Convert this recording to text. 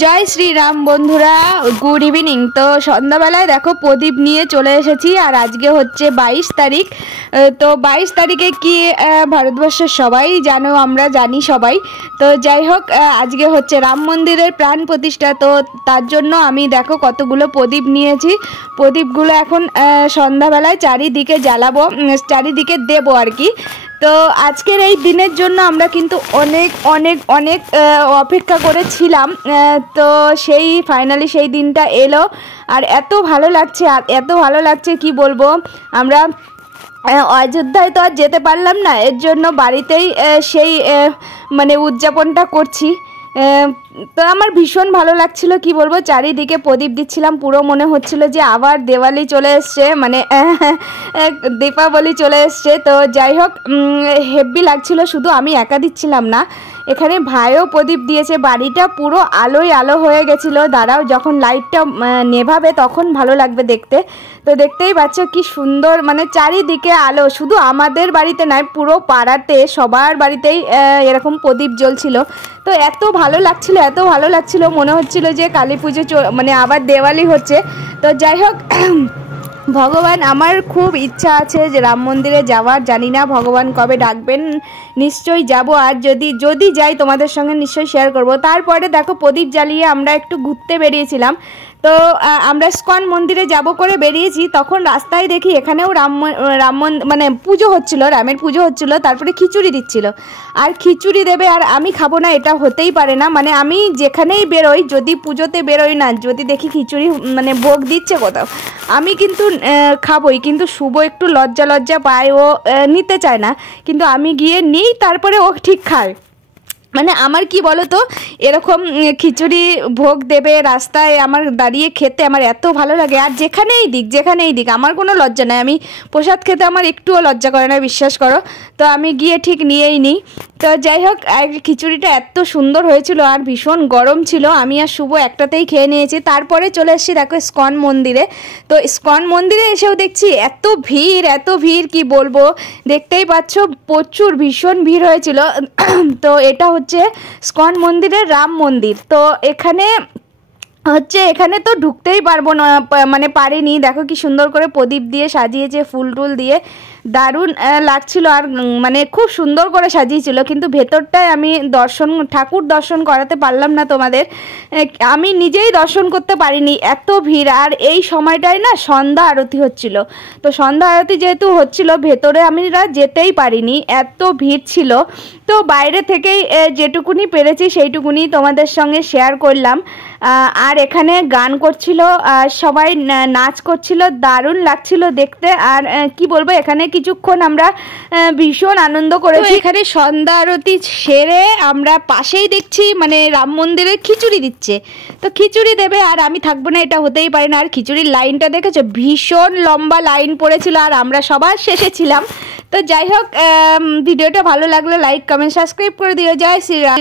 জয় শ্রীরাম বন্ধুরা, good evening. তো সন্ধ্যাবেলায় দেখো প্রদীপ নিয়ে চলে এসেছি। আর আজকে হচ্ছে 22 তারিখ। তো 22 তারিখে কি ভারতবর্ষের সবাই জানো, আমরা জানি সবাই। তো যাই হোক, আজকে হচ্ছে রাম মন্দিরের প্রাণ প্রতিষ্ঠা। তো তার জন্য আমি দেখো কতগুলো প্রদীপ নিয়েছি। প্রদীপগুলো এখন সন্ধ্যাবেলায় চারিদিকে জ্বালাবো, চারিদিকে দেবো আর কি। তো আজকের এই দিনের জন্য আমরা কিন্তু অনেক অনেক অনেক অপেক্ষা করেছিলাম। তো সেই ফাইনালি সেই দিনটা এলো। আর এত ভালো লাগছে, আর এত ভালো লাগছে কি বলবো। আমরা অযোধ্যায় তো আর যেতে পারলাম না, এর জন্য বাড়িতেই সেই মানে উদযাপনটা করছি। তো আমার ভীষণ ভালো লাগছিল কি বলবো। চারিদিকে প্রদীপ দিচ্ছিলাম, পুরো মনে হচ্ছিল যে আবার দিওয়ালি চলে এসছে, মানে দীপাবলি চলে এসছে। তো যাই হোক, হেভি লাগছিল। শুধু আমি একা দিচ্ছিলাম না, এখানে ভাইও প্রদীপ দিয়েছে। বাড়িটা পুরো আলোয় আলো হয়ে গেছিলো। দাঁড়াও, যখন লাইটটা নেভাবে তখন ভালো লাগবে দেখতে। তো দেখতেই পাচ্ছ কি সুন্দর, মানে চারিদিকে আলো। শুধু আমাদের বাড়িতে নয়, পুরো পাড়াতে সবার বাড়িতেই এরকম প্রদীপ জ্বলছিল। তো এত ভালো লাগছিল, এত ভালো লাগছিল, মনে হচ্ছিল যে কালী পুজো মানে আবার দেওয়ালি হচ্ছে। তো যাই হোক, ভগবান, আমার খুব ইচ্ছা আছে যে রাম মন্দিরে যাওয়ার। জানি না ভগবান কবে ডাকবেন, নিশ্চয়ই যাব। আর যদি যাই তোমাদের সঙ্গে নিশ্চয়ই শেয়ার করব। তারপরে দেখো প্রদীপ জ্বালিয়ে আমরা একটু ঘুরতে বেরিয়েছিলাম। তো আমরা ইস্কন মন্দিরে যাব করে বেরিয়েছি, তখন রাস্তায় দেখি এখানেও রাম মানে পুজো হচ্ছিল, রামের পুজো হচ্ছিল। তারপরে খিচুড়ি দিচ্ছিল। আর খিচুড়ি দেবে আর আমি খাবো না, এটা হতেই পারে না। মানে আমি যেখানেই বেরোই, যদি পুজোতে বেরোই না, যদি দেখি খিচুড়ি মানে ভোগ দিচ্ছে কোথাও, আমি কিন্তু খাবই। কিন্তু শুভ একটু লজ্জা পায়, ও নিতে চায় না, কিন্তু আমি গিয়ে নিই, তারপরে ও ঠিক খায়। মানে আমার কি বলো তো, এরকম খিচুড়ি ভোগ দেবে রাস্তায়, আমার দাঁড়িয়ে খেতে আমার এত ভালো লাগে। আর যেখানেই দিক আমার কোনো লজ্জা নাই। আমি প্রসাদ খেতে আমার একটুও লজ্জা করে না, বিশ্বাস করো। তো আমি গিয়ে ঠিক নিয়েই নিই। তো যাই হোক, খিচুড়িটা এত সুন্দর হয়েছিল আর ভীষণ গরম ছিল। আমি আর শুভ একটাতেই খেয়ে নিয়েছি। তারপরে চলে এসেছি দেখো ইস্কন মন্দিরে। তো ইস্কন মন্দিরে এসেও দেখছি এত ভিড় কি বলবো। দেখতেই পাচ্ছ প্রচুর ভীষণ ভিড় হয়েছিল। তো এটা হচ্ছে ইস্কন মন্দিরের রাম মন্দির। তো এখানে তো ঢুকতেই পারবো না, মানে পারিনি। দেখো কি সুন্দর করে প্রদীপ দিয়ে সাজিয়েছে, ফুল টুল দিয়ে, দারুণ লাগছিল। আর মানে খুব সুন্দর করে সাজিয়েছিল। কিন্তু ভেতরটায় আমি ঠাকুর দর্শন করাতে পারলাম না তোমাদের। আমি নিজেই দর্শন করতে পারিনি, এত ভিড়। আর এই সময়টায় না সন্ধ্যা আরতি হচ্ছিল। তো সন্ধ্যা আরতি যেহেতু হচ্ছিল, ভেতরে আমরা যেতেই পারিনি, এত ভিড় ছিল। তো বাইরে থেকেই যেটুকুনি পেরেছি সেইটুকুনি তোমাদের সঙ্গে শেয়ার করলাম। আর এখানে গান করছিল, আর সবাই নাচ করছিল, দারুণ লাগছিল দেখতে। আর কি বলবো, এখানে কিছুক্ষণ আমরা ভীষণ আনন্দ করেছি। এখানে সন্ধ্যা আরতি সেরে আমরা পাশেই দেখছি মানে রাম মন্দিরে খিচুড়ি দিচ্ছে। তো খিচুড়ি দেবে আর আমি থাকবো না, এটা হতেই পারে না। আর খিচুড়ির লাইনটা দেখেছো, ভীষণ লম্বা লাইন পড়েছিল, আর আমরা সবার শেষে ছিলাম। তো যাই হোক, ভিডিওটা ভালো লাগলে লাইক কমেন্ট সাবস্ক্রাইব করে দিও। জয় শ্রীরাম।